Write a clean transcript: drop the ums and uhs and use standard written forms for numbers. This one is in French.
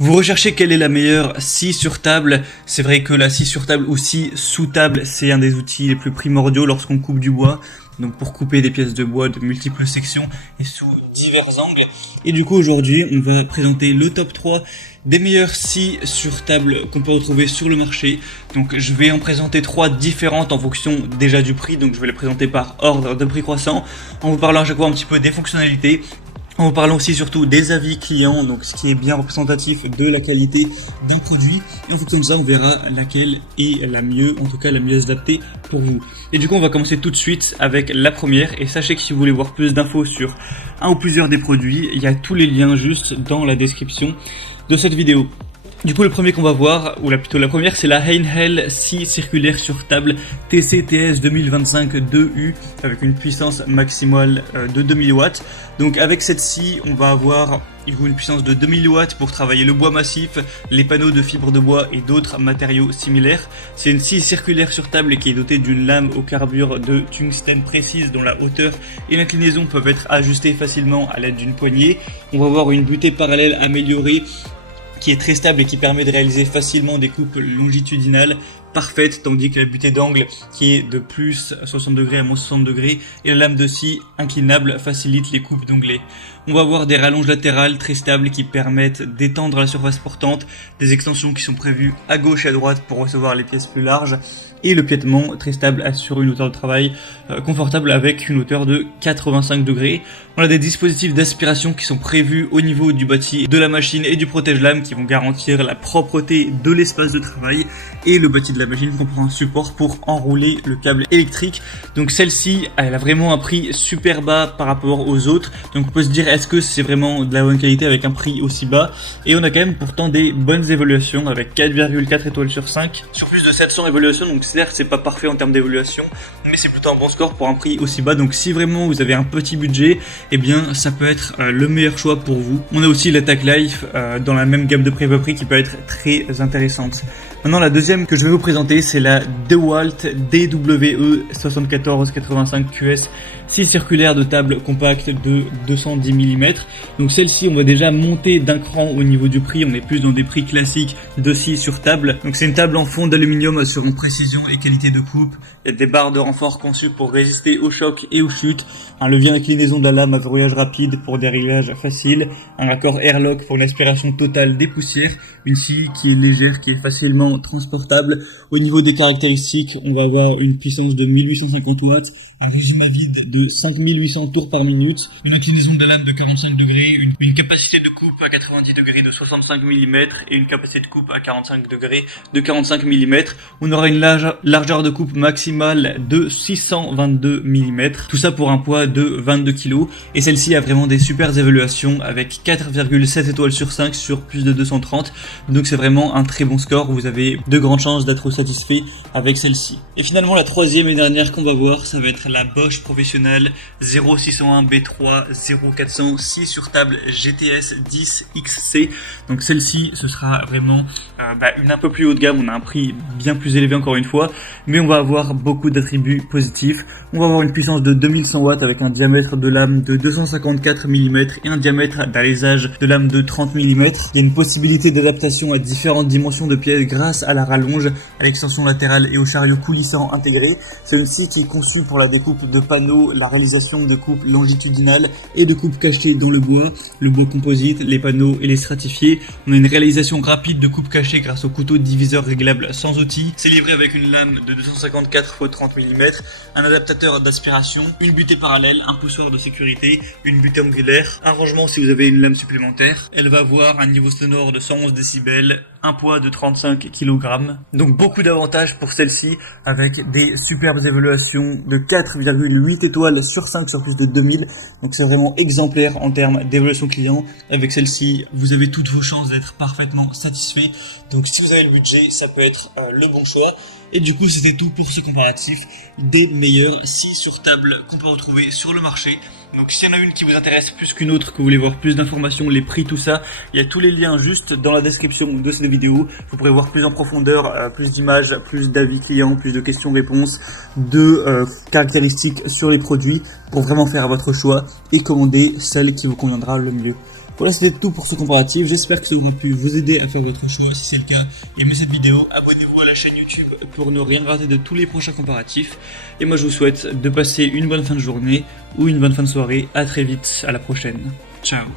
Vous recherchez quelle est la meilleure scie sur table. C'est vrai que la scie sur table ou scie sous table, c'est un des outils les plus primordiaux lorsqu'on coupe du bois. Donc pour couper des pièces de bois de multiples sections et sous divers angles. Et du coup aujourd'hui, on va présenter le top 3 des meilleures scies sur table qu'on peut retrouver sur le marché. Donc je vais en présenter 3 différentes en fonction déjà du prix. Donc je vais les présenter par ordre de prix croissant, en vous parlant à chaque fois un petit peu des fonctionnalités. En vous parlant aussi surtout des avis clients, donc ce qui est bien représentatif de la qualité d'un produit. Et en fonction de ça, on verra laquelle est la mieux, en tout cas la mieux adaptée pour vous. Et du coup, on va commencer tout de suite avec la première. Et sachez que si vous voulez voir plus d'infos sur un ou plusieurs des produits, il y a tous les liens juste dans la description de cette vidéo. Du coup, le premier qu'on va voir, ou plutôt la première, c'est la Heinhell scie circulaire sur table TCTS 2025 2U avec une puissance maximale de 2000 watts. Donc avec cette scie, on va avoir une puissance de 2000 watts pour travailler le bois massif, les panneaux de fibres de bois et d'autres matériaux similaires. C'est une scie circulaire sur table qui est dotée d'une lame au carbure de tungstène précise dont la hauteur et l'inclinaison peuvent être ajustées facilement à l'aide d'une poignée. On va avoir une butée parallèle améliorée qui est très stable et qui permet de réaliser facilement des coupes longitudinales parfaites, tandis que la butée d'angle qui est de plus 60 degrés à moins 60 degrés et la lame de scie inclinable facilite les coupes d'onglets. On va avoir des rallonges latérales très stables qui permettent d'étendre la surface portante, des extensions qui sont prévues à gauche et à droite pour recevoir les pièces plus larges, et le piétement très stable assure une hauteur de travail confortable avec une hauteur de 85 degrés. On a des dispositifs d'aspiration qui sont prévus au niveau du bâti de la machine et du protège-lame qui vont garantir la propreté de l'espace de travail, et le bâti de la machine comprend un support pour enrouler le câble électrique. Donc celle-ci, elle a vraiment un prix super bas par rapport aux autres. Donc on peut se dire, est-ce que c'est vraiment de la bonne qualité avec un prix aussi bas? Et on a quand même pourtant des bonnes évaluations avec 4,4 étoiles sur 5 sur plus de 700 évaluations. Donc certes, c'est pas parfait en termes d'évaluation, mais c'est plutôt un bon score pour un prix aussi bas. Donc si vraiment vous avez un petit budget, eh bien ça peut être le meilleur choix pour vous. On a aussi l'attaque Life dans la même gamme de prix à prix qui peut être très intéressante. Maintenant, la deuxième que je vais vous présenter, c'est la DeWalt DWE 7485 QS, scie circulaire de table compacte de 210 mm. Donc celle-ci, on va déjà monter d'un cran au niveau du prix. On est plus dans des prix classiques de scie sur table. Donc c'est une table en fond d'aluminium assurant précision et qualité de coupe. Il y a des barres de renfort conçues pour résister aux chocs et aux chutes. Un levier d'inclinaison de la lame à verrouillage rapide pour des réglages faciles. Un raccord airlock pour une aspiration totale des poussières. Une scie qui est légère, qui est facilement transportable. Au niveau des caractéristiques, on va avoir une puissance de 1850 watts, un régime à vide de 5800 tours par minute, une inclinaison de la lame de 45 degrés, une capacité de coupe à 90 degrés de 65 mm et une capacité de coupe à 45 degrés de 45 mm. On aura une largeur de coupe maximale de 622 mm, tout ça pour un poids de 22 kg. Et celle-ci a vraiment des super évaluations avec 4,7 étoiles sur 5 sur plus de 230. Donc c'est vraiment un très bon score, vous avez de grandes chances d'être satisfait avec celle-ci. Et finalement la troisième et dernière qu'on va voir, ça va être la Bosch Professionnelle 0601 B3 0400 scie sur table GTS 10 XC. Donc celle-ci, ce sera vraiment une un peu plus haut de gamme. On a un prix bien plus élevé encore une fois, mais on va avoir beaucoup d'attributs positifs. On va avoir une puissance de 2100 watts avec un diamètre de lame de 254 mm et un diamètre d'alésage de lame de 30 mm. Il y a une possibilité d'adaptation à différentes dimensions de pièces grâce à la rallonge, à l'extension latérale et au chariot coulissant intégré. C'est une scie qui est conçue pour la découpe de panneaux, la réalisation de coupes longitudinales et de coupes cachées dans le bois composite, les panneaux et les stratifiés. On a une réalisation rapide de coupes cachées grâce au couteau diviseur réglable sans outil. C'est livré avec une lame de 254 x 30 mm, un adaptateur d'aspiration, une butée parallèle, un poussoir de sécurité, une butée angulaire, un rangement si vous avez une lame supplémentaire. Elle va avoir un niveau sonore de 111 décibels, un poids de 35 kg. Donc beaucoup d'avantages pour celle-ci avec des superbes évaluations de 4,8 étoiles sur 5 sur plus de 2000. Donc c'est vraiment exemplaire en termes d'évaluation client. Avec celle-ci, vous avez toutes vos chances d'être parfaitement satisfait. Donc si vous avez le budget, ça peut être le bon choix. Et du coup, c'était tout pour ce comparatif des meilleures scies sur table qu'on peut retrouver sur le marché. Donc s'il y en a une qui vous intéresse plus qu'une autre, que vous voulez voir plus d'informations, les prix, tout ça, il y a tous les liens juste dans la description de cette vidéo. Vous pourrez voir plus en profondeur, plus d'images, plus d'avis clients, plus de questions-réponses, de caractéristiques sur les produits pour vraiment faire votre choix et commander celle qui vous conviendra le mieux. Voilà, c'était tout pour ce comparatif. J'espère que ça aura pu vous aider à faire votre choix. Si c'est le cas, aimez cette vidéo, abonnez-vous à la chaîne YouTube pour ne rien rater de tous les prochains comparatifs. Et moi je vous souhaite de passer une bonne fin de journée ou une bonne fin de soirée. À très vite, à la prochaine. Ciao.